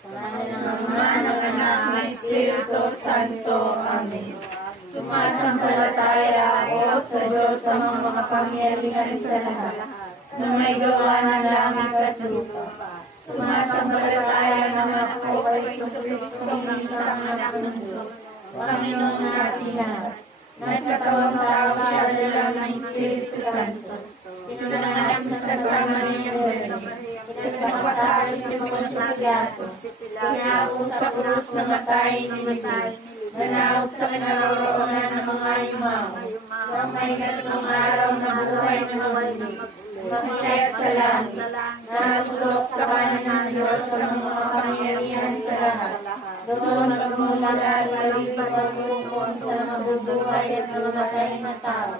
Pangalan ng Ama, ng Anak, ng Espiritu Santo. Amen. Sumasampalataya ako sa Diyos sa mga makapangyarihan sa lahat, na may gawa ng langit at lupa. Sumasampalataya naman ako kay Kristo ng isang anak ng Diyos, Panginoon natin lahat. Nagkatawang tao siya dala ng Espiritu Santo. Pinanganak na sa Maria Virgen. Nagpasalit ni Poncio Pilato. Pinako sa krus na matay ni Miguel. Nanawag sa kinaroroonan ng mga yumaw. Nang may gatong araw na buhay na mabalik. Makilayat sa langit. Natulog sa kanan ng Diyos sa mga kapangyarihan sa lahat. Doon magmula at pagpapagpupon sa mabubuhay at mamatay na tao.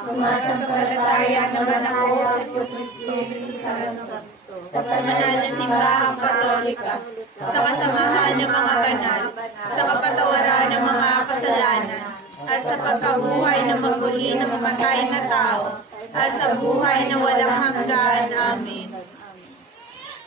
Sumasampalataya naman ako sa Espiritu Santo, sa banal na simbahang Katolika, sa kasamahan ng mga banal, sa kapatawaran ng mga kasalanan, at sa pagkabuhay na magmuli ng mamatay na tao, at sa buhay na walang hanggan. Amen.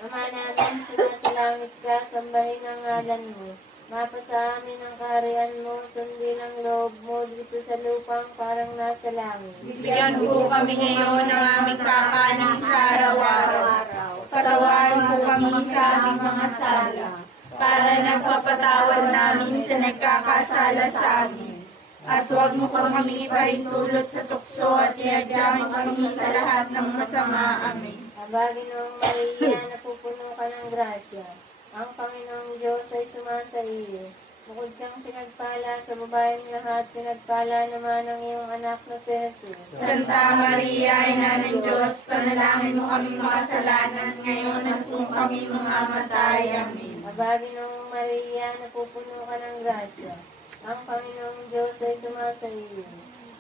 Ama namin, sumasalangit ka, sambahin ang ngalan mo. Mapasa amin ang kaharian mo, sundin ang loob mo dito sa lupang parang nasa langit. Bigyan po kami ngayon ng aming kakanin sa araw-araw. Patawarin po kami sa aming mga sala, para nagpapatawad namin sa nagkakasala sa amin. At huwag mo po kami iparintulot sa tukso at iadyamin kami sa lahat ng masama. Amen. Abagin ng Maria, napupuno ka ng grasya. Ang Panginoong Diyos ay sumasa iyo. Bukod kang pinagpala sa babaeng lahat, pinagpala naman ang iyong anak na si Jesus. Santa Maria, Ina ng Diyos, panalangin mo kaming makasalanan ngayon at kung kami mamamatay. Amen. Abagin ng Maria, napupuno ka ng grasya. Ang Panginoong Diyos ay sumasa iyo.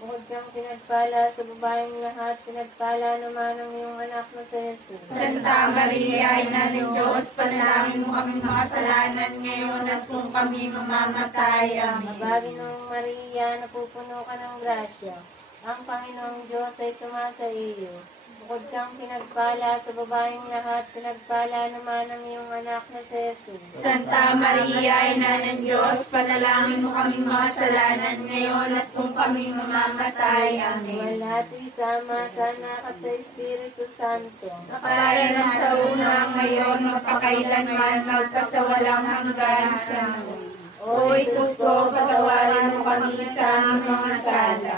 Bukod kang pinagpala sa babaeng lahat, pinagpala naman ang iyong anak na si Jesus. Santa Maria, Ina ng Diyos, panalangin mo kaming makasalanan ngayon at kung kami mamamatay. Amen. Abagin ng Maria, napupuno ka ng grasya. Ang Panginoong Diyos ay sumasa iyo. Bukod kang pinagpala sa babaeng lahat, pinagpala naman ang iyong anak na si Jesus. Santa Maria, Ina ng Diyos, panalangin mo kaming makasalanan ngayon at kung kami mamamatay. Amen. Walhati sama sa anak at sa Espiritu Santo. Para na sa una ngayon, magpakailanman, magpasawalang hanggan. Amen. O Isus ko, patawarin mo kami sa aming mga sala.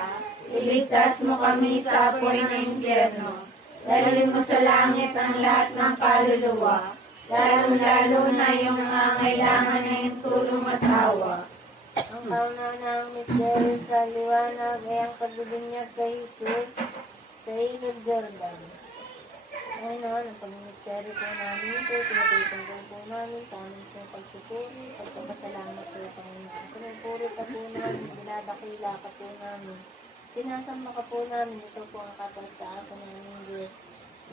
Iligtas mo kami sa apoy ng impyerno. Dalhin mo sa langit ang lahat ng kaluluwa, lalo-lalo na yung nangangailangan na yung tulong at awa. Ang kauna-unahang misteryo sa liwanag ay ang pagbibinyag kay Jesus sa Ilog Jordan. Ngayon, ang pag-misteryo po namin ito, tinatitungkol po namin sa aming pong pagsusuri, pagpapasalamat sa Panginoon. Pinupuri ka po namin, dinadakila ka po namin. Sinasamba ka po namin, ito po ang kapasaasan ng Diyos.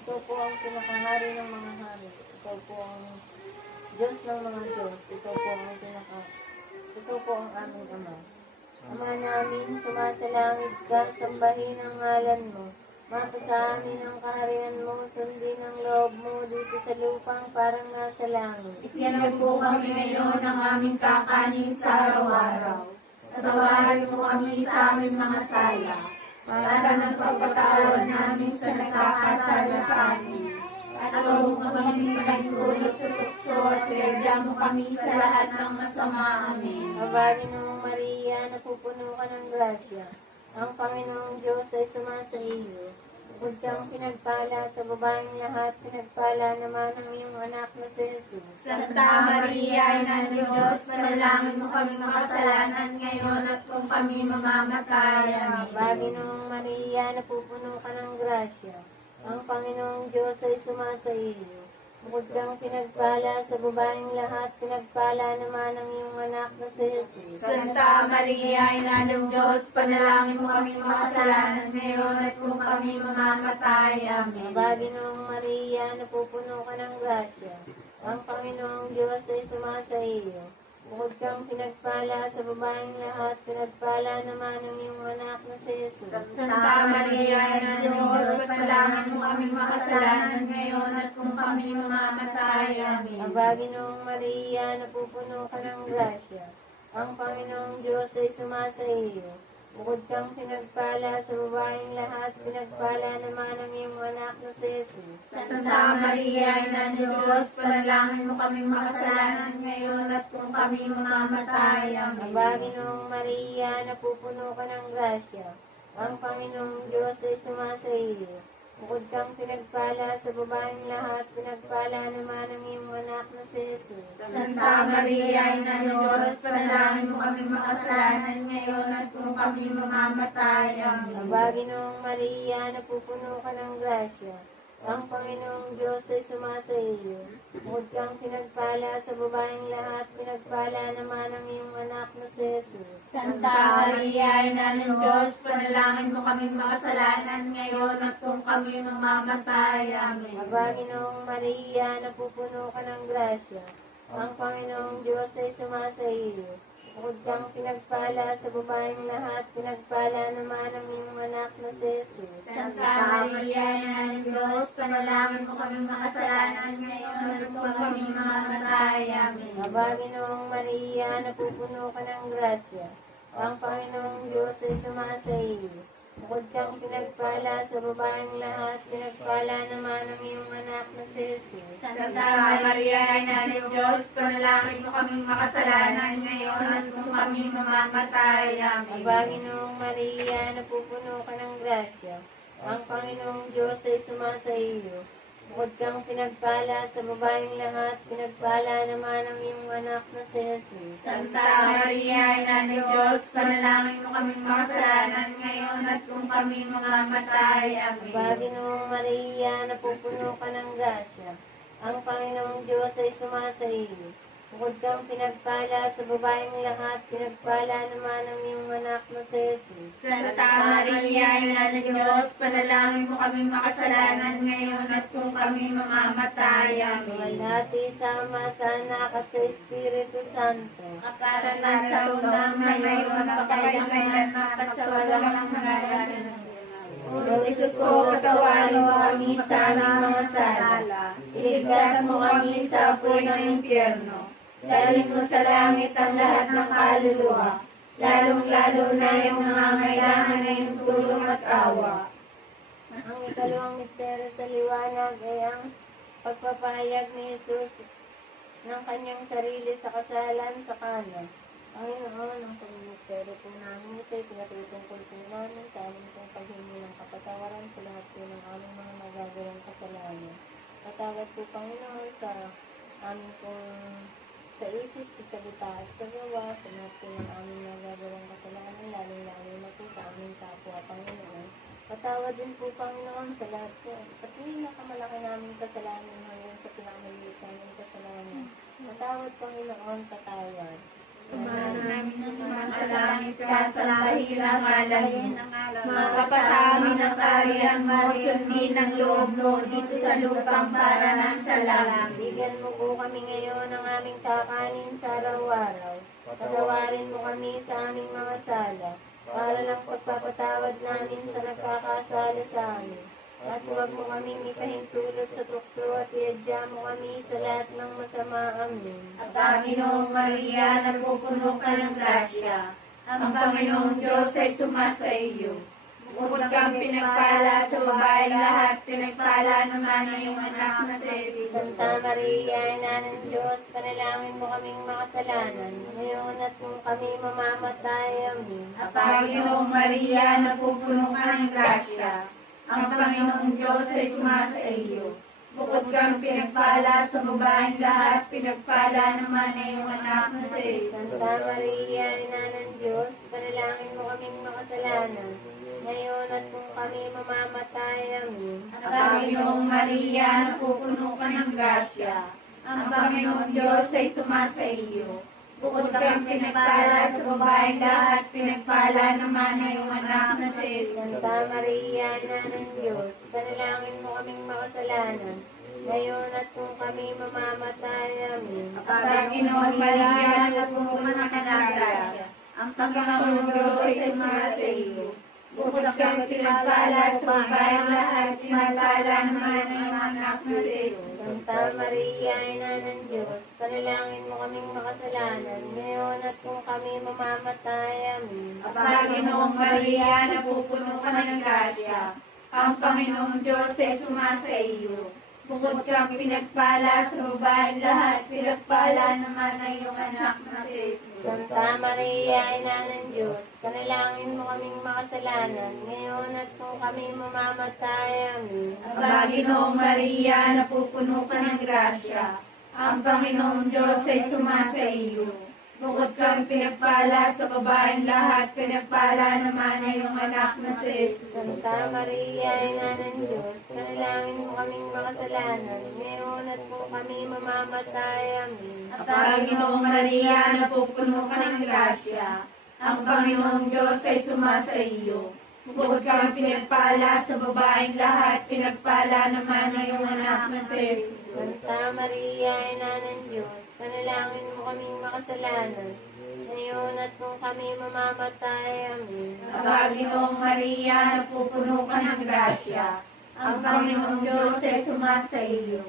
Ito po ang pinakahari ng mga hari. Ito po ang Diyos ng mga Diyos. Ito po ang aming Ama. Ama namin, sumasalangit ka, sambahin ang ngalan mo. Mapasa amin ang kaharian mo, sundin ang loob mo dito sa lupang parang nasa langit. Bigyan po kami ngayon ng aming kakanin sa araw-araw. Patawarin mo kami sa aming mga sala, para nagpapatawad namin sa nagkakasala sa amin. At huwag mo kami pinagtulot sa tukso at iadya mo kami sa lahat ng masama. Amen. Abagin ng Maria, napupuno ka ng grasya. Ang Panginoong Diyos ay sumasa iyo. Bukod kang pinagpala sa babaeng lahat, pinagpala naman ang iyong anak na si Jesus. Santa Maria, Ina ng Diyos, panalangin mo kami makasalanan ngayon at kung kami mamamatay. Amen. Abagin ng Maria, napupuno ka ng grasya. Ang Panginoong Diyos ay sumasa iyo. Bukod kang pinagpala sa babaeng lahat, pinagpala naman ang iyong anak na si Jesus. Santa Maria, Ina ng Diyos, panalangin mo kami makasalanan ngayon at kung kami mamamatay. Amen. Abagin ng Maria, napupuno ka ng grasya. Ang Panginoong Diyos ay sumasa iyo. Bukod kang pinagpala sa babaeng lahat, pinagpala naman ang iyong anak na si Jesus. Santa Maria, Ina ng Diyos, panalangin mo kaming makasalanan ngayon at kung kami mamamatay. Amen. Aba, Ginoong Maria, napupuno ka ng grasya. Ang Panginoong Diyos ay sumasa iyo. Bukod kang pinagpala sa babaeng lahat, pinagpala naman ang iyong anak na si Jesus. Santa Maria, Ina ng Diyos, panalangin mo kaming makasalanan ngayon at kung kami mamamatay. Amen. Aba, Ginoong Maria, napupuno ka ng grasya. Ang Panginoong Diyos ay sumasa iyo. Bukod kang pinagpala sa babaeng lahat, pinagpala naman ang iyong anak na si Jesus. Santa Maria, Ina ng Diyos, panalangin mo kaming makasalanan ngayon at kung kami mamamatay. Amen. Aba, Ginoong Maria, napupuno ka ng grasya. Ang Panginoong Diyos ay sumasa iyo. Bukod kang pinagpala sa babaeng lahat, pinagpala naman ang iyong anak na si Jesus. Santa Maria, Ina ng Diyos, panalangin mo kaming makasalanan ngayon at kung kami mamamatay. Amen. Aba, Ginoong Maria, napupuno ka ng grasya. Ang Panginoong Diyos ay sumasa iyo. Bukod kang pinagpala sa babaeng lahat, pinagpala naman ang iyong anak na si Jesus. Santa Maria, Ina ng Diyos, panalangin mo kaming makasalanan ngayon at kung kami mamamatay. Amen. Aba, Ginoong Maria, napupuno ka ng grasya. Ang Panginoong Diyos ay sumasa iyo. Bukod kang pinagpala sa babaeng lahat, pinagpala naman ang iyong anak na si Jesus. Santa Maria, Ina ng Diyos, panalangin mo kaming makasalanan ngayon at kung kami mamamatay. Amen. Aba, Ginoong Maria, napupuno ka ng grasya. Ang Panginoong Diyos ay sumasa iyo. Bukod kang pinagpala sa babaeng lahat, pinagpala naman ang iyong anak na si Jesus. Santa Maria, Ina ng Diyos, panalangin mo kaming makasalanan ngayon at kung kami mamamatay. Amen. Aba, Ginoong Maria, napupuno ka ng grasya. Ang Panginoong Diyos ay sumasa iyo. Bukod kang pinagpala sa babaeng lahat, pinagpala naman ang iyong anak na si Jesus. Santa Maria, Ina ng Diyos, panalangin mo kaming makasalanan ngayon at kung kami mamamatay. Amen. Malati sama sa anak at sa Espiritu Santo. Para na sa unang ngayon at kailangan makasawalang ng mga ganon. O Jesus ko, patawarin mo kami sa aming mga sala. Iligtas mo kami sa apoy ng impyerno. Dalhin mo sa langit ang lahat ng kaluluwa, lalong-lalo na yung mga kailangan na yung tulong at awa. Ang ikalawang misteryo sa liwanag ay ang pagpapahayag ni Jesus ng kanyang sarili sa kasalan sa Kana. Panginoon, ang pagmisteryo po namin ito ay pinatutungkol po namin sa aming pong paghingi ng kapatawaran sa lahat po ng aming mga nagagawang kasalanan. Patawad po, Panginoon, sa aming pong sa isip, sa salita at sa gawa, sa lahat po ng aming nagagawang kasalanan, lalong-lalo na po sa aming kapwa, Panginoon. Patawad din po, Panginoon, sa lahat po, sa pinakamalaki naming kasalanan hanggang sa pinakamaliit naming kasalanan. Patawad, Panginoon, patawad. Tumana namin ng mga langit ka sa dahilang ngalan mo. Makapasamin ang kaharian mo, sundin ang loob mo dito sa lupang para ng sa langit. Bigyan mo po kami ngayon ng aming kakanin sa araw-araw. Patawarin mo kami sa aming mga sala, para lang pagpapatawad namin sa nagkakasala sa amin. At huwag mo kaming ipahintulot sa tukso at iadya mo kami sa lahat ng masama. Amen. At Panginoong Maria, napupuno ka ng grasya. Ang Panginoong Diyos ay sumasa iyo. Bukod kang pinagpala sa babaeng lahat, pinagpala naman ang iyong anak na si Jesus. Santa Maria, Ina ng Diyos, panalangin mo kaming makasalanan, ngayon at kung kami mamamatay. Amen. At Panginoong Maria, napupuno ka ng grasya. Ang Panginoong Diyos ay sumasa iyo. Bukod kang pinagpala sa babaeng lahat, pinagpala naman ang iyong anak na si Jesus. Santa Maria, Ina ng Diyos, panalangin mo kaming makasalanan, ngayon at kung kami mamamatay. Amen. At Panginoong Maria, napupuno ka ng grasya. Ang Panginoong Diyos ay sumasa iyo. Bukod kang pinagpala sa babaeng lahat, pinagpala naman ang iyong anak na si Jesus. Santa Maria, Ina ng Diyos, panalangin mo kaming makasalanan, ngayon at kung kami mamamatay. Amen. Panginoong Maria, napuno ka ng grasya, ang Panginoong Diyos ay sumasa iyo. Bukod kang pinagpala sa babaeng lahat, pinagpala naman ang anak na si Jesus. Santa Maria, Ina ng Diyos, panalangin mo kaming makasalanan, ngayon at kung kami mamamatay. Amen. Panginoong Maria, napupuno ka ng grasya, ang Panginoong Diyos ay sumasa iyo. Bukod kang pinagpala sa babaeng lahat, pinagpala naman ang iyong anak na si Jesus. Santa Maria, Ina ng Diyos, panalangin mo kaming makasalanan, ngayon at kung kami mamamatay. Amen. Panginoong Maria, napupuno ka ng grasya, ang Panginoong Diyos ay sumasa iyo. Bukod kang pinagpala sa babaeng lahat, pinagpala naman ang iyong anak na si Jesus. Santa Maria, Ina ng Diyos, panalangin mo kaming makasalanan, ngayon at kung kami mamamatay. Amen. Panginoong Maria, napupuno ka ng grasya, ang Panginoong Diyos ay sumasa iyo. Bukod kang pinagpala sa babaeng lahat, pinagpala naman ang iyong anak na si Jesus. Santa Maria, Ina ng Diyos, panalangin mo kaming makasalanan, ngayon at kung kami mamamatay. Amen. Panginoong Maria, napupuno ka ng grasya, ang Panginoong Diyos ay sumasa iyo.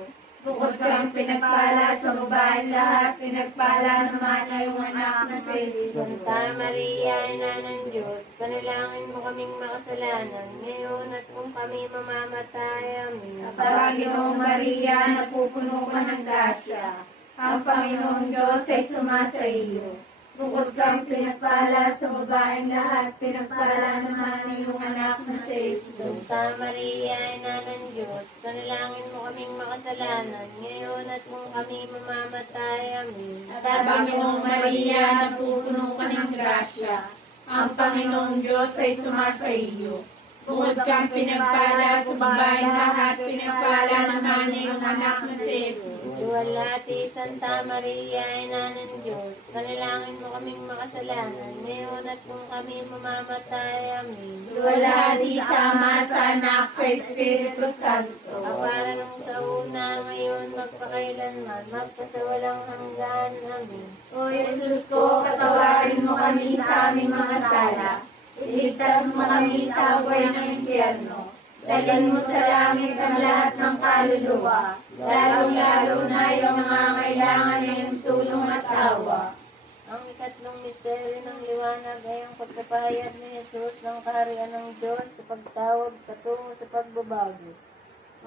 Bukod kang pinagpala sa babaeng lahat, pinagpala naman ang iyong anak na si Jesus. Santa Maria, Ina ng Diyos, panalangin mo kaming makasalanan, ngayon at kung kami mamamatay. Amen. Panginoong Maria, napupuno ka ng grasya, ang Panginoong Diyos ay sumasa iyo. Bukod kang pinagpala sa babaeng lahat, pinagpala naman ang iyong anak na si Jesus. Santa Maria, Ina ng Diyos, panalangin mo kaming makasalanan, ngayon at kung kami mamamatay. Amen. Panginoong Maria, napupuno ka ng grasya, ang Panginoong Diyos ay sumasa iyo. Bukod kang pinagpala sa babaeng lahat, pinagpala naman ang iyong anak na si Jesus. Duwalhati, Santa Maria, Ina ng Diyos, panalangin mo kaming makasalanan, ngayon at kung kami mamamatay. Amen. Luwalhati sa Ama, sa Anak, sa Espiritu Santo. Para nung sa una, ngayon, magpakailanman, magpasawalang hanggan. Amen. O Jesus ko, patawarin mo kami sa aming mga sala. Iligtas mo kami sa buhay ng impyerno. Dalhin mo sa langit ang lahat ng kaluluwa, lalong-lalo na yung nangangailangan ng iyong tulong at awa. Ang ikatlong misteryo ng liwanag ay ang pagpapahayag ni Jesus ng kaharian ng Diyos sa pagtawag patungo sa pagbabago.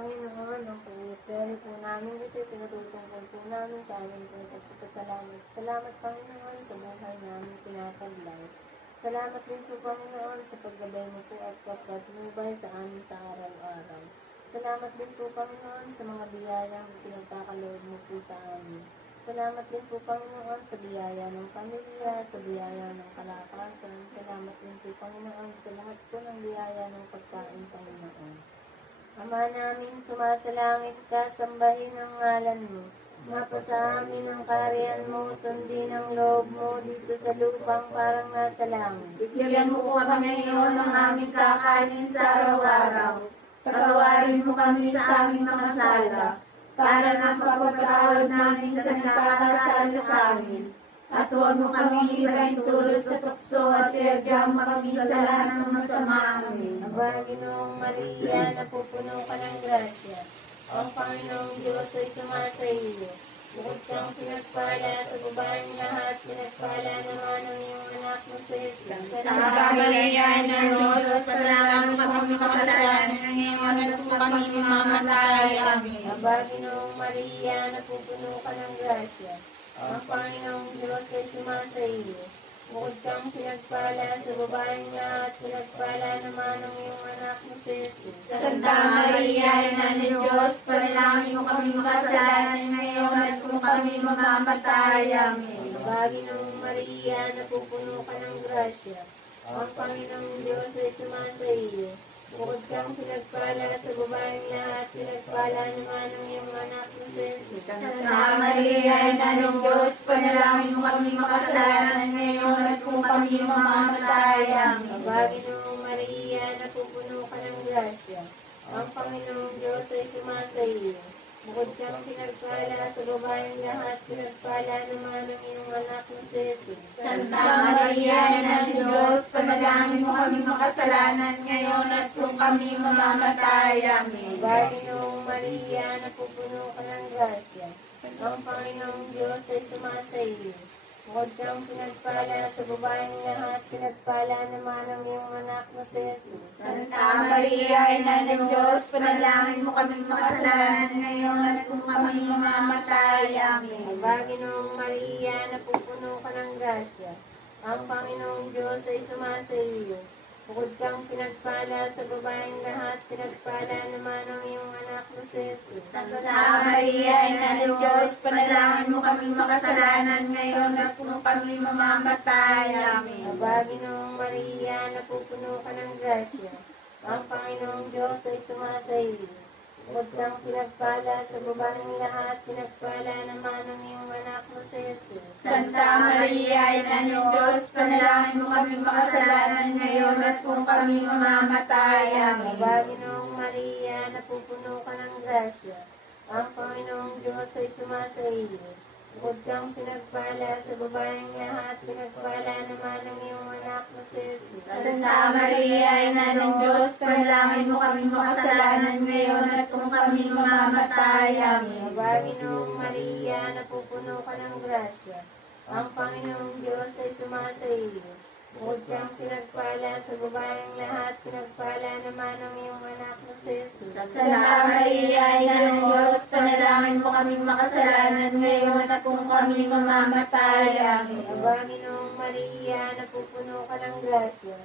Panginoon, ang pag-misteryo po namin ito, pinatutungkol po namin sa aming pagpapasalamat. Salamat, Panginoon, sa buhay namin pinapaglaw. Salamat din po, Panginoon, sa paggabay mo po at pagpatubay sa amin sa araw-araw. Salamat din po, Panginoon, sa mga biyayang pinagkakaloob mo po sa amin. Salamat din po, Panginoon, sa biyaya ng pamilya, sa biyaya ng kalakasan. Salamat din po, Panginoon, sa lahat po ng biyaya ng pagkain, Panginoon. Ama namin, sumasalangit ka, sambahin ang ngalan mo. Mapasa amin ang kaharian mo, sundin ang loob mo dito sa lupang parang nasa langit. Bigyan mo po kami ngayon ng aming kakanin sa araw-araw. Patawarin mo kami sa aming mga sala, para ng pagpapatawad namin sa nagkakasala sa amin. At huwag mo kami ibahin tulad sa tukso at iagam kami sa lahat ng masama. Amen. Aba, Ginoong Maria, napupuno ka ng grasya. Ang Panginoong Diyos ay sumasa iyo. Bukod kang pinagpala sa babaeng lahat, pinagpala naman ang iyong anak na si Jesus. Santa Maria, Ina ng Diyos, panalangin mo kami makasalanan ngayon at kung kami mamamatay. Amen. Aba, Ginoong Maria, napupuno ka ng grasya. Ang Panginoong Diyos ay sumasa iyo. Bukod kang pinagpala sa babaeng lahat, pinagpala naman ang iyong anak na si Jesus. Santa Maria, Ina ng Diyos, panalangin mo kami makasalanan ngayon at kung kami mamamatay. Amen. Aba, Ginoong Maria, napupuno ka ng grasya. Ang Panginoong Diyos ay sumasa iyo. Bukod kang pinagpala sa babaeng lahat, pinagpala naman ang iyong anak na si Jesus. Santa Maria, Ina ng Diyos, panalangin mo kami makasalanan ngayon at kung kami mamamatay. Amen. Aba, Ginoong Maria, napupuno ka ng grasya. Ang Panginoong Diyos ay sumasa iyo. Bukod kang pinagpala sa babaeng lahat, pinagpala naman ang iyong anak na si Jesus. Santa Maria, Ina ng Diyos, panalangin mo kami makasalanan ngayon at kung kami mamamatay. Amen. Panginoong Maria, napupuno ka ng grasya. Ang Panginoong Diyos ay sumasa iyo. Bukod kang pinagpala sa babaeng lahat, pinagpala naman ang iyong anak na si Jesus. Santa Maria, Ina ng Diyos, panalangin mo kami makasalanan ngayon at kung kami mamamatay. Amen. Panginoong Maria, napupuno ka ng grasya. Ang Panginoong Diyos ay sumasa iyo. Bukod kang pinagpala sa babaeng lahat, pinagpala naman ang iyong anak na si Jesus. Santa Maria, Ina ng Diyos, panalangin mo kami makasalanan ngayon at kung kami mamamatay. Amen. Panginoong Maria, napupuno ka ng grasya. Ang Panginoong Diyos ay sumasa iyo. Bukod kang pinagpala sa babaeng lahat, pinagpala naman ang iyong anak na si Jesus. Santa Maria, Ina ng Diyos, panalangin mo kami makasalanan ngayon at kung kami mamamatay. Amen. Panginoong Maria, napupuno ka ng grasya. Ang Panginoong Diyos ay sumasa iyo. Bukod kang pinagpala sa babaeng lahat, pinagpala naman ang iyong anak na si Jesus. Santa Maria, Ina ng Diyos, panalangin mo kami makasalanan ngayon at kung kami mamamatay. Amen. Panginoong Maria, napupuno ka ng grasya. Ang Panginoong Diyos ay sumasa iyo. Bukod kang pinagpala sa babaeng lahat, pinagpala naman ang iyong anak na si Jesus. Santa Maria, Ina ng Diyos, panalangin mo kami makasalanan ngayon at kung kami mamamatay. Amen. Panginoong Maria, napupuno ka ng grasya.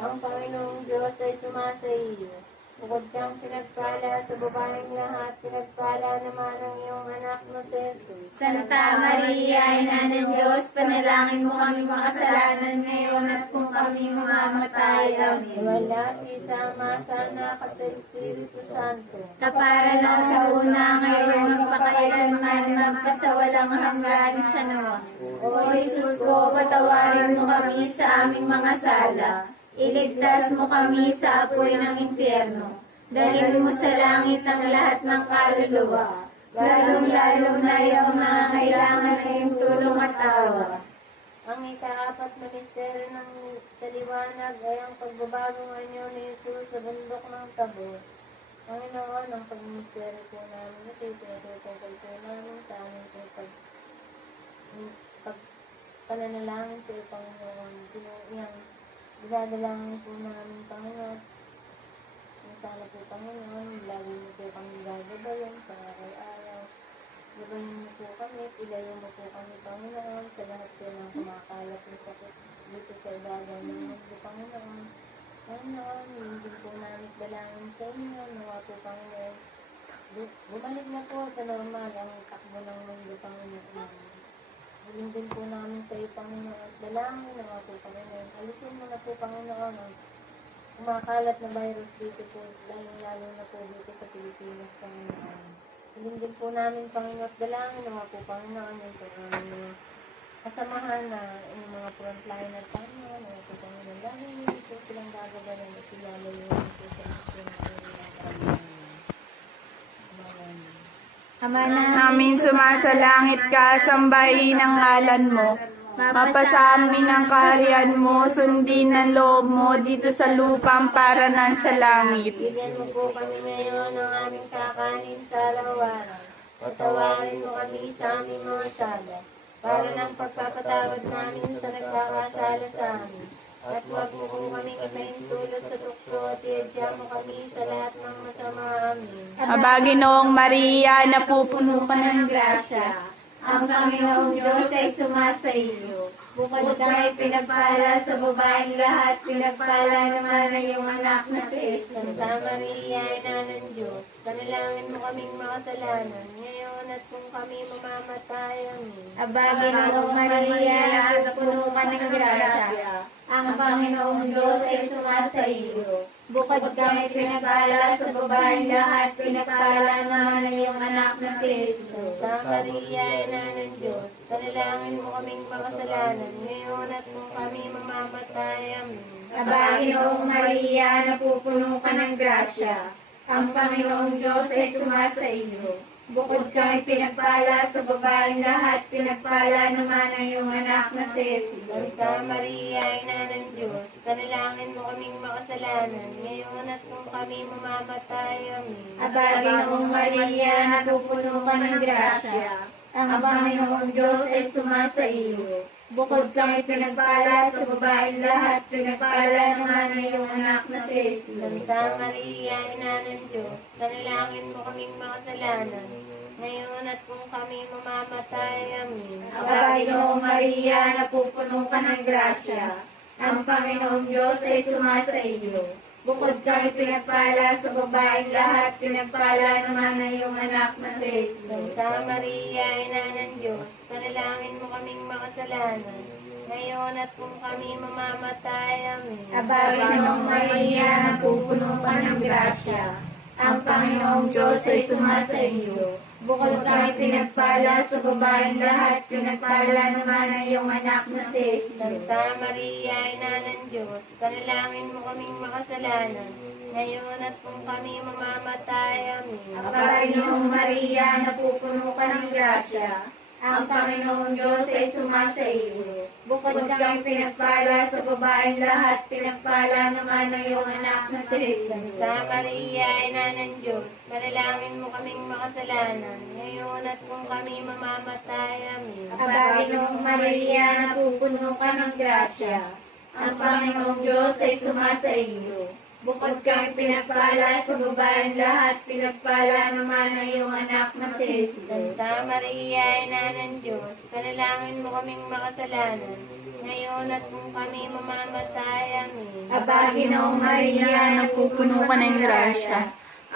Ang Panginoong Diyos ay sumasa iyo. Bukod kang pinagpala sa babaeng lahat, pinagpala naman ang iyong anak na si Jesus. Santa Maria, Ina ng Diyos, panalangin mo kami makasalanan ngayon at kung kami mamamatay. Amen. Wala si Sama, Sana, at sa Espiritu Santo. Kapara na sa una, ngayon magpakailanman, magpasawalang hanggan siya naman. O Jesus ko, patawarin mo kami sa aming mga sala. Iligtas mo kami sa apoy ng impyerno. Dalhin mo sa langit ang lahat ng kaluluwa. Lalong-lalo na yung nangangailangan na yung tulong at tawa. Ang ikaapat na misteryo ng saliwanag ay ang pagbabago ngayon ni Jesus sa bundok ng Tabor. Panginoon, ang pagmisteryo po namin ito, ipinatutukol po namin sa aming pagpananalangin sa iyo, Panginoon. Dinadalangin po namin, Panginoon. Sana po, Panginoon, lagi mo po kami gagabayan sa araw-araw. Gabayin mo po kami, ilayo mo po kami, Panginoon, sa lahat po ng kumakalat ng sakit dito sa ibabaw ng mundo, Panginoon. Panginoon, hindi po namin dalangin sa inyo, nawa po, Panginoon. Bumalik na po sa normal ang takbo ng mundo, Panginoon. Huling din po namin sa iyo, Panginoon. Dalangin nawa po, Panginoon. Alisin mo na po, Panginoon, ang kumakalat na virus dito po, lalo na po dito sa Pilipinas, Panginoon. Hiling din po namin, Panginoon, dalangin nawa po, Panginoon, yung po namin kasamahan na yung mga frontliner, Panginoon, nawa po, Panginoon. Lalo nyo po silang gagabayan at silala nyo po sa mga Ama namin sumasalangit ka, sambahin ang ngalan mo. Mapasa amin ang kaharian mo, sundin ang loob mo dito sa lupang para nan sa langit. Bigyan mo po kami ngayon ng aming kakanin sa araw-araw. Patawarin mo kami sa aming mga sala, para ng pagpapatawad namin sa nagkakasala sa amin. At huwag mo po kami ipahintulot sa tukso at iadya mo kami sa lahat ng masama. Amin. Aba, Ginoong Maria, napupuno ka ng grasya. Ang Panginoong Diyos ay sumasa iyo. Bukod kay pinagpala sa babaeng lahat, pinagpala naman ang iyong anak na si Jesus. Santa Maria, Ina ng Diyos, panalangin mo kaming makasalanan, ngayon at kung kami mamamatay. Amin. Aba, Ginoong Maria, napupuno ka ng grasya. Ang Panginoong Diyos ay sumasa iyo. Bukod kay pinagpala sa babaeng lahat, pinagpala naman ang iyong anak na si Jesus. Santa Maria, Ina ng Diyos, panalangin mo kaming makasalanan, ngayon at kung kami mamamatay. Amin. Aba, Ginoong Maria, napupuno ka ng grasya. Ang Panginoong Diyos ay sumasa iyo. Bukod kang pinagpala sa babaeng lahat, pinagpala naman ang iyong anak na si Jesus. Santa Maria, Ina ng Diyos, panalangin mo kaming makasalanan, ngayon at kung kami mamamatay. Amen. Aba, Ginoong Maria, napupuno ka ng grasya. Ang Panginoong Diyos ay sumasa iyo. Bukod kang pinagpala sa babaeng lahat, pinagpala naman ang iyong anak na si Jesus. Santa Maria, Ina ng Diyos, panalangin mo kaming makasalanan, ngayon at kung kami mamamatay. Amen. Aba, Ginoong Maria, napupuno ka ng grasya. Ang Panginoong Diyos ay sumasa iyo. Bukod kang pinagpala sa babaeng lahat, pinagpala naman ang iyong anak na si Jesus. Santa Maria, Ina ng Diyos, panalangin mo kaming makasalanan, ngayon at kung kami mamamatay. Amen. Aba, Ginoong Maria, napupuno ka ng grasya. Ang Panginoong Diyos ay sumasa iyo. Bukod kang pinagpala sa babaeng lahat, pinagpala naman ang iyong anak na si Jesus. Santa Maria, Ina ng Diyos, panalangin mo kaming makasalanan, ngayon at kung kami mamamatay. Amen. Aba, Ginoong Maria, napupuno ka ng grasya. Ang Panginoong Diyos ay sumasa iyo. Bukod kang pinagpala sa babaeng lahat, pinagpala naman ang iyong anak na si Jesus. Santa Maria, Ina ng Diyos, panalangin mo kaming makasalanan, ngayon at kung kami mamamatay. Amen. Aba, Ginoong Maria, napupuno ka ng grasya. Ang Panginoong Diyos ay sumasa iyo. Bukod kang pinagpala sa babaeng lahat, pinagpala naman ang iyong anak na si Jesus. Santa Maria, Ina ng Diyos, panalangin mo kaming makasalanan, ngayon at kung kami mamamatay. Amen. Aba, Ginoong Maria, Napupuno ka ng grasya.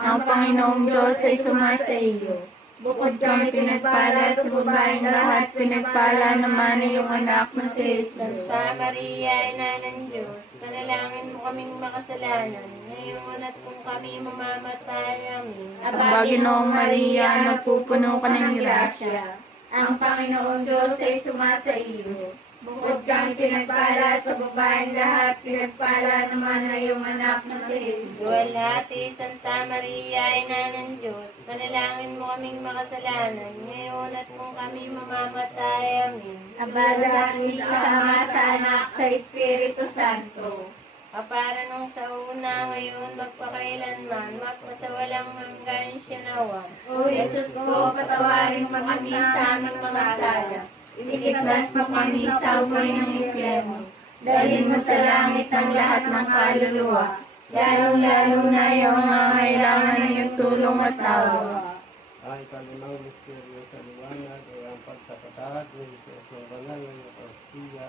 Ang Panginoong Diyos ay sumasa iyo. bukod kang pinagpala sa babaeng lahat, pinagpala naman ang iyong anak na si Jesus. Santa Maria, Ina ng Diyos, panalangin mo kaming makasalanan, ngayon at kung kami mamamatay. Amen. Aba, Ginoong Maria, napupuno ka ng grasya. Ang Panginoong Diyos ay sumasa iyo. Bukod kang pinagpala sa babaeng lahat, pinagpala naman ang iyong anak na si Jesus. Duwalhati, Santa Maria, Ina ng Diyos, panalangin mo kaming makasalanan, ngayon at kung kami mamamatay. Amen. Abala ni sama sa anak sa Espiritu Santo. Kapara nung sa una, ngayon, magpakailanman, magpasawalang hanggan siya nawa. O Jesus ko, patawarin mo kami sa aming mga sala. Iligtas mo kami sa buhay ng impyerno. Dalhin mo sa langit ang lahat ng kaluluwa, lalong-lalo na yung nangangailangan ng iyong tulong at tawa. Ang kalimang misteryo sa liwanag ay ang pagkapatahad ng Diyos ng banal ng Eucharistia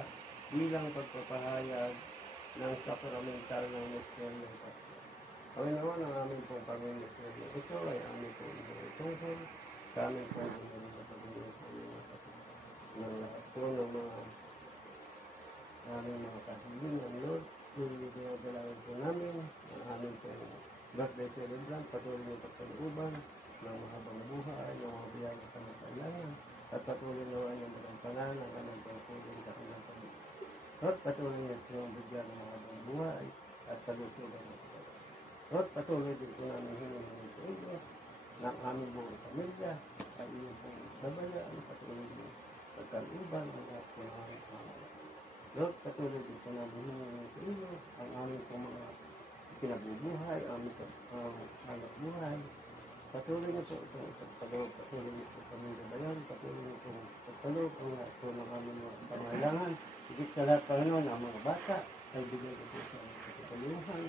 bilang pagpapahayag ng sakramental ng misteryo ng Pasko. Panginoon, ang aming pong pag-misteryo ito ay aming pong itungkol sa aming pong sa pag-ibig sa iyo ng lahat po ng mga aming mga kahilingan, Lord. Kung dinadalawin po namin ang aming pong birthday celebrant, patuloy ng pagkaluban ng mahabang buhay, ng mga biyaya sa kamatayan, at patuloy naman yung magampanan ng kanyang pagpulong sa kanyang pamilya. Lord, patuloy niya siyang bigyan ng mahabang buhay at kalusugan ng pagkaluban. Lord, patuloy din po namin hinihingi sa iyo ng aming buong pamilya ay iyong pong nabayaan, patuloy din pagkaluban ng lahat po ng aming pamilya. Lord, patuloy din po namin hinihingi sa iyo ang aming pong mga kinabubuhay, aming anak buhay. Patuloy na po itong pagpaloob, patuloy na po kami gabayan, patuloy na po pagpaloob ang lahat po ng aming mga pangailangan. Higit sa lahat, Panginoon, ang mga bata ay bigyan ko po sa kapalimuhan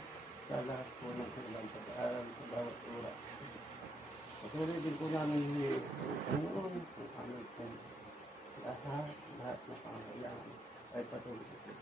sa lahat po ng kanilang pag-aaral sa bawat oras. Patuloy din po namin hinihingi sa Panginoon kung aming pong lahat na pangailangan ay patuloy po.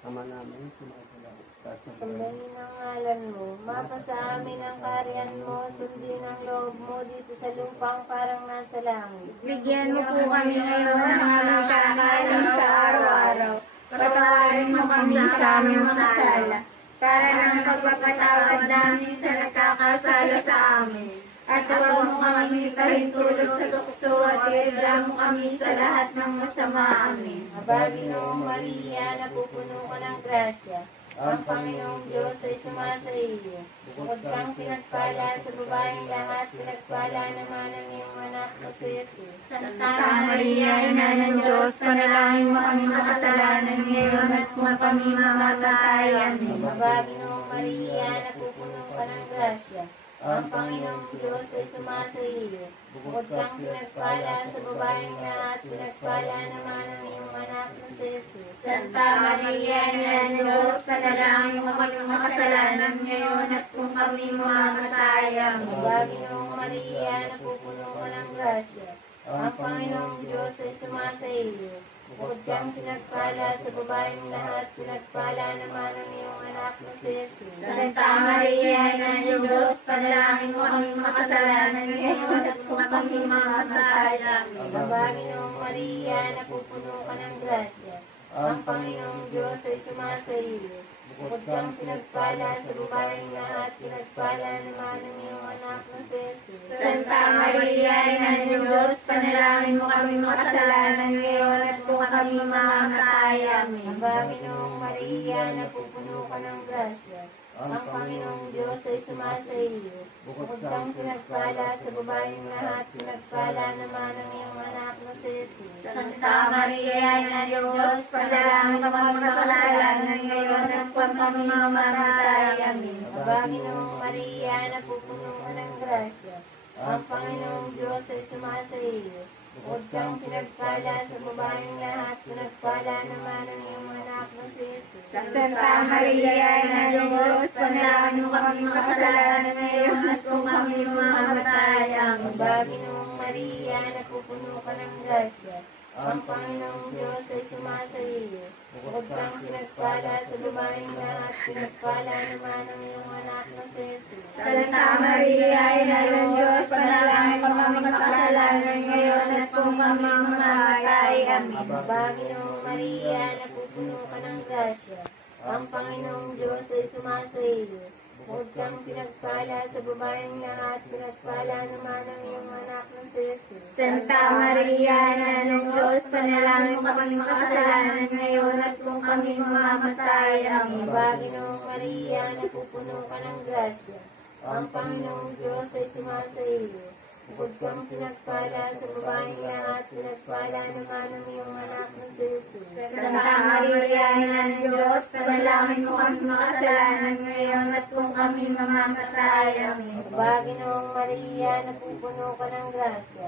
Ama namin, sumasalamat ka sa Sambahin ang ngalan mo, mapasa amin ang kaharian mo, sundin ang loob mo dito sa lupang parang nasa langit. Bigyan mo po kami ngayon ng aming kakain sa araw-araw. Patawarin mo kami sa aming mga sala, para ng pagpapatawad namin sa nagkakasala sa amin. At huwag mo kami pahintulot sa tukso at iadla mo kami sa lahat ng masama. Amen. Aba, Ginoong Maria, napupuno ka ng grasya. Ang Panginoong Diyos ay sumasa iyo. Bukod kang pinagpala sa babaeng lahat, pinagpala naman ang iyong anak na si Jesus. Santa Maria, Ina ng Diyos, panalangin mo kami makasalanan ngayon at kung kami mamamatay. Amen. Mababagin mo, Maria, napupuno ka ng grasya. Ang Panginoong Diyos ay sumasa iyo. Bukod kang pinagpala sa babaeng lahat, pinagpala naman ang iyong anak na si Jesus. Santa Maria, Ina ng Diyos, panalangin mo kami makasalanan ngayon at kung kami mamamatay. Amen. Mababagin mo, Maria, napupuno ka ng grasya. Ang Panginoong Diyos ay sumasa iyo. Bukod kang pinagpala sa babaeng lahat, pinagpala naman ang iyong anak na si Jesus. Santa Maria, Ina ng Diyos, panalangin mo kami makasalanan ngayon at kung kami mamamatay. Amen. Mababagin mo, Maria, napupuno ka ng grasya. Ang Panginoong Diyos ay sumasa iyo. Bukod kang pinagpala sa babaeng lahat, pinagpala naman ang iyong anak na si Jesus. Santa Maria, Ina ng Diyos, panalangin mo kami makasalanan ngayon at kung kami mamamatay. Amen. Mababagin mo, Maria, napupuno ka ng grasya. Ang Panginoong Diyos ay sumasa iyo. Bukod kang pinagpala sa babaeng lahat, pinagpala naman ang iyong anak na si Jesus. Santa Maria, Ina ng Diyos, panalangin mo kami makasalanan ngayon at kung kami mamamatay. Amen. Mababagin mo, Maria, napupuno ka ng grasya. Ang Panginoong Diyos ay sumasa iyo. Bukod kang pinagpala sa babaeng lahat, pinagpala naman ang iyong anak na si Jesus. Santa Maria, Ina ng Diyos, panalangin mo kami makasalanan ngayon at kung kami mamamatay. Amen. Mababagin mo, Maria, napupuno ka ng grasya. Ang Panginoong Diyos ay sumasa iyo. Bukod kang pinagpala sa babaeng lahat, pinagpala naman ang iyong anak na si Jesus. Santa Maria, Ina ng Diyos, panalangin mo kami makasalanan ngayon at kung kami mamamatay. Amen. Mababagin mo, Maria, napupuno ka ng grasya. Ang Panginoong Diyos ay sumasa iyo. Bukod kang pinagpala sa babaeng lahat, pinagpala naman ang iyong anak na si Jesus. Santa Maria, Ina ng Diyos, panalangin mo kami makasalanan ngayon at kung kami mamamatay. Amen. Mababagin mo, Maria, napupuno ka ng grasya. Ang Panginoong Diyos ay sumasa iyo. Bukod kang pinagpala sa babaeng lahat, pinagpala naman ang iyong anak na si Jesus. Santa Maria, Ina ng Diyos, panalangin mo kami makasalanan ngayon at kung kami mamamatay. Amen. Mababagin mo, Maria, napupuno ka ng grasya.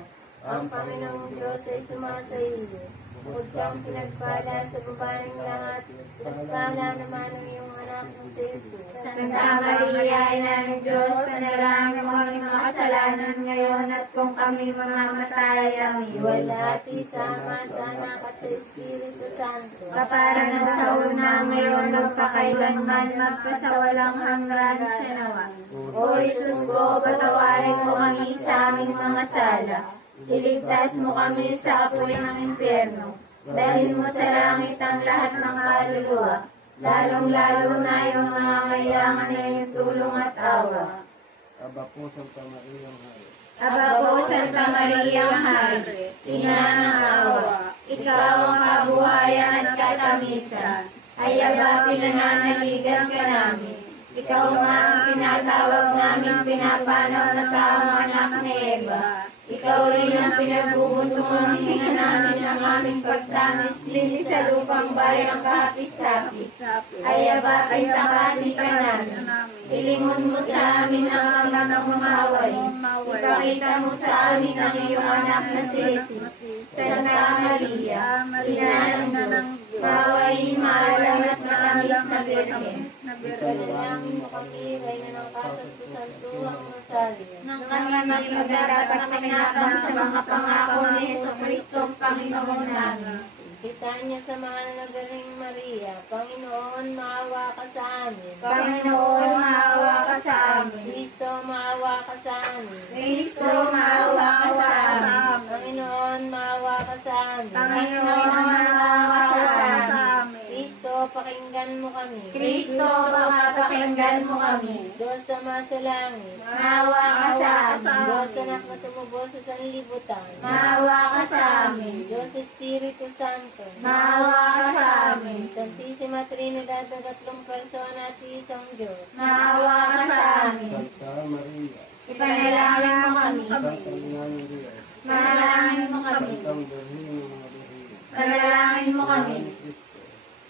Ang Panginoong Diyos ay sumasa iyo. Bukod kang pinagpala sa babaeng lahat, pinagpala naman ang iyong anak na si Jesus. Santa Maria, Ina ng Diyos, panalangin mo kami makasalanan ngayon at kung kami mamamatay. Amen. Iwalhati sa Ama, sa Anak at sa Espiritu Santo. Kapara ng sa una ngayon, magpakailanman, magpasawalang hanggan siya nawa. O Jesus ko, patawarin mo kami sa aming mga sala. Iligtas mo kami sa apoy ng impyerno. Dalhin mo sa langit ang lahat ng kaluluwa, lalong-lalo na yung mga kailangan na iyong tulong at awa. Aba po, Santa Maria, Hari. Aba po, Santa Maria, Hari, Ina ng awa, ikaw ang kabuhayan at katamisan. Ay aba, pinananaligan ka namin. Ikaw nga ang tinatawag namin pinapanaw na taong anak ni Eva. Ikaw rin ang pinagbubuntungan hinga namin ng aming pagtamis din sa lupang bayang kahapis-hapis. Ay aba, pintakasin ka namin. Ilingon mo sa amin ang mga mawaway. Ipakita mo sa amin ang iyong anak na si Jesus. Santa Maria, Ina ng Diyos, mawain, maalam at matamis na Birhen. Ipanalangin mo kami, Reyna ng kasanto-santuang Rosario. Nang kami maging pakinabang sa mga pangako ni Jesucristo, Panginoon namin. Litanya sa mga nagaling Maria, Panginoon, maawa ka sa amin. Panginoon, maawa ka sa amin. Kristo, maawa ka sa amin. Kristo, maawa ka sa amin. Panginoon, maawa ka sa amin. Panginoon, maawa ka sa amin. Kristo, pakinggan mo kami. Kristo, pakinggan mo kami. Diyos Ama sa langit, Maawa ka sa amin. Diyos Anak na tumubos sa sanlibutan, Maawa ka sa amin. Diyos Espiritu Santo, Maawa ka sa amin. Santisima Trinidad na tatlong persona at isang Diyos, Maawa ka sa amin. Santa Maria, Ipanalangin mo kami. Santa Ina ng Diyos, Panalangin mo kami. Santang Birhen ng mga Birhen, Panalangin mo kami. Ni Cristo,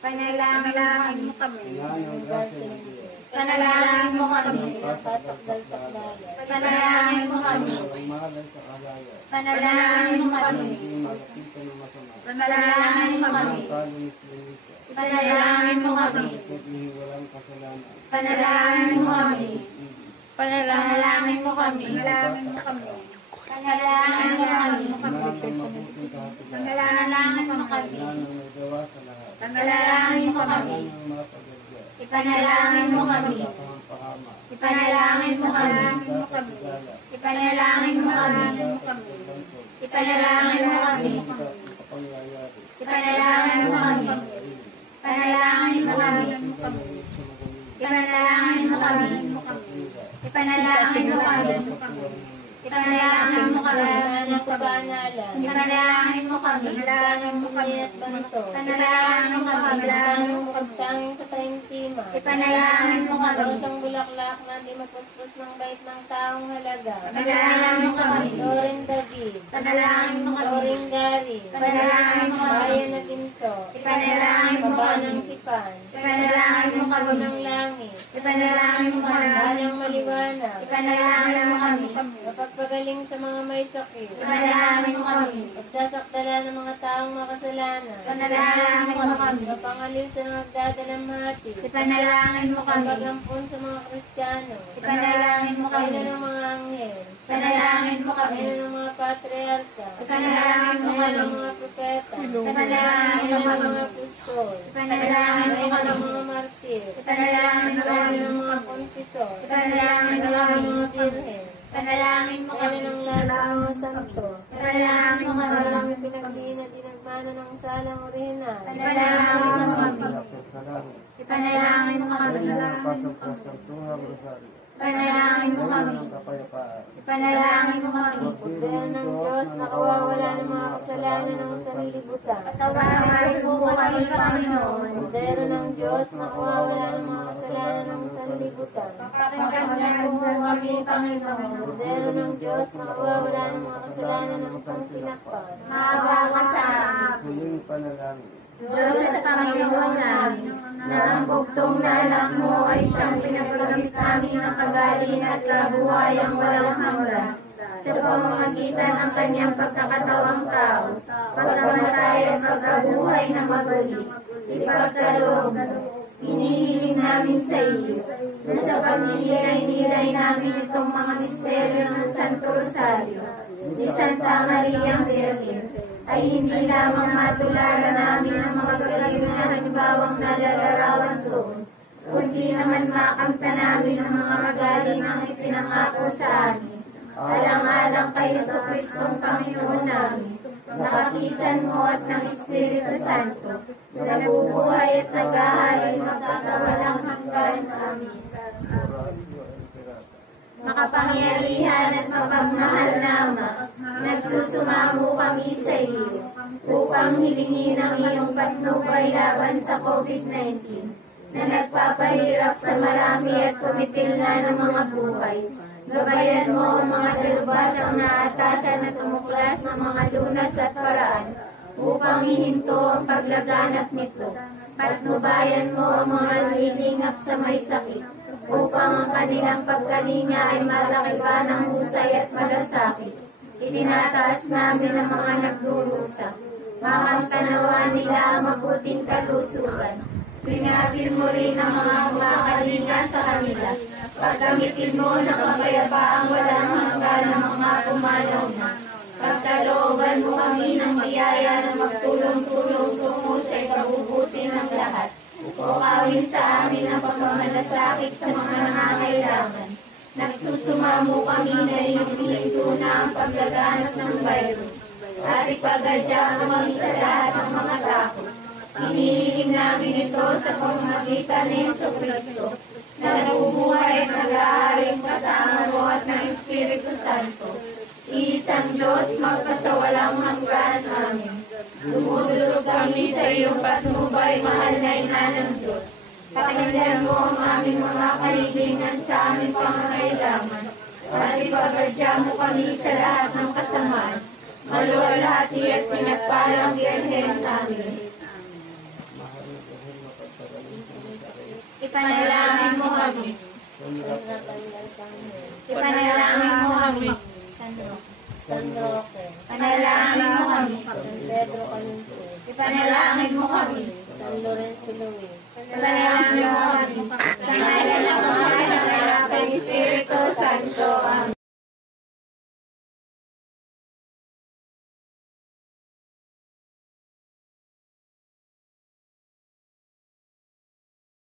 Panalangin mo kami. Ina ng grasya ng Diyos, Panalangin mo kami. Pasakdal-sakdalan, Panalangin mo kami. ang malay sa kalaya, Panalangin mo kami. hindi malapitan ng masama, Panalangin mo kami. ang kalunis linisa, Panalangin mo kami. at walang kasalanan, Panalangin mo kami. Panalangin Panalangin mo kami. Panalangin mo kami. Panalangin mo kami. Ina ng mabuting kahatigan, Panalangin mo kami. Ina ng may gawa sa lahat, Panalangin mo Ina kami. ng mga pagdadya, Ipanalangin mo kami. kapahama, Ipanalangin mo kami. katigala, Ipanalangin mo kami. Ipanalangin mo kami. kapangyayari, Ipanalangin mo kami. Panalangin mo kami. Ipanalangin mo kami. Ipanalangin mo kami. Ipanalangin mo kami. Anak ko banalan, Ipanalangin mo kami. Panalangin mo kami at banto, Panalangin mo kami. Panalangin mo pagtanging kataimtima, Ipanalangin mo kami. Isang bulaklak na di mapuspos ng bait ng taong halaga, Panalangin mo kami. Loring David, Panalangin mo kami. Loring Gary, Panalangin mo kami. Bayan na ginto, Ipanalangin mo Baba kami. ng tipan, Ipanalangin mo Ako kami. ng langit, Ipanalangin mo kami. Balang maliwanag, Ipanalangin mo kami. Kapagpagaling sa mga may sakit, Ipanalangin mo kami. Pagsasakdala ng mga taong makasalanan, Ipanalangin mo kami. Kapangaliw sa nagdadalamhati, Ipanalangin mo kami. Pagampun sa mga Kristiyano, Ipanalangin mo kami. Kailan ng mga anghel, Ipanalangin mo kami. Kailan ng mga patriarka, Ipanalangin mo Kailan kami. ng mga propeta, Ipanalangin mo Kailan ng kami. mga apostol, Ipanalangin mo Kailan ng kami. mga martir, Ipanalangin mo Kailan kami. ng mga konfisor, Ipanalangin mo Kailan kami. ng mga birhen, Panalangin mo kami. Kailan ng lahat ng mga santo, Ipanalangin mo kami. Marami pinagliin at dinagmano ng salang orihinal, Panalangin mo kami. sa langit, Ipanalangin mo kami. pasang-pasang tuhang rosaryo, Ipanalangin mo kami. ng kapayapaan, Ipanalangin mo kami. Pagdala ng Diyos na kawawala ng mga kasalanan ng sanlibutan. Patawarin mo kami, Panginoon. Kordero ng Diyos na kawawala ng mga kasalanan ng sanlibutan. Pakinggan mo kami, Panginoon. Kordero ng Diyos na kawawala ng mga kasalanan ng santinakpan. Maawa ka sa amin. huling panalangin, Diyos at Panginoon namin, na ang bugtong na anak mo ay siyang pinagamit namin ng kagalingan at kabuhayang walang hanggan sa pamamagitan ng kanyang pagkakatawang tao, pagkamatay at pagkabuhay na mabalik. Ipagkaloob, inihiling namin sa iyo na sa pagnilay-nilay namin itong mga misteryo ng Santo Rosario ni Santa Maria Virgen ay hindi lamang matularan namin ang mga galing na halimbawang nalalarawan doon, kundi naman makamta namin ang mga magaling ang ipinangako sa amin. Alang-alang kay Jesucristong Panginoon namin, nakakisan mo at ng Espiritu Santo, na nabubuhay at nag-ahari magkasawalang hanggan. Amin. Horacio Emperata, Makapangyarihan at mapagmahal na Ama, nagsusumamo kami sa iyo upang hilingin ang iyong patnubay laban sa COVID-19 na nagpapahirap sa marami at kumitil na ng mga buhay. Gabayan mo ang mga dalubhasang naatasan at tumuklas ng mga lunas at paraan upang ihinto ang paglaganap nito. Patnubayan mo ang mga lumilingap sa may sakit upang ang kanilang pagkalinga ay malaki pa ng husay at malasakit. Itinataas namin ang mga nagdurusa. Makamtanawa nila ang mabuting kalusugan. Pinagin mo rin ang mga kumakalinga sa kanila. Pagkamitin mo ng kapayapaang walang hanggan ng mga pumanaw na. Pagkalooban mo kami ng biyaya na magtulong-tulong tungo sa ikabubuti ng lahat. Ukawin sa amin ang pagmamalasakit sa mga nangangailangan. Nagsusumamo kami na iyong ihinto na ang paglaganap ng virus. At ipagadya kami sa lahat ng mga takot. Hinihingin namin ito sa pamamagitan ni Jesucristo na nabubuhay at nag-aaring kasama mo at ng Espiritu Santo, iisang Diyos magpasawalang hanggan. Amen. Dumudulog kami sa iyong patnubay, mahal na Ina ng Diyos. Pakinggan mo ang aming mga kahilingan sa aming pangangailangan, at ipapadya mo kami sa lahat ng kasamaan, maluwalhati at pinagpalang Birhen. Amen. Ipanalangin mo kami. Ipanalangin mo kami. San Roque, Ipanalangin mo kami. San Pedro Calungsod, Ipanalangin mo kami. San Lorenzo Luis, Ipanalangin mo kami. Sa ngalan ng Ama, ng Anak, ng Espiritu Santo. Amen.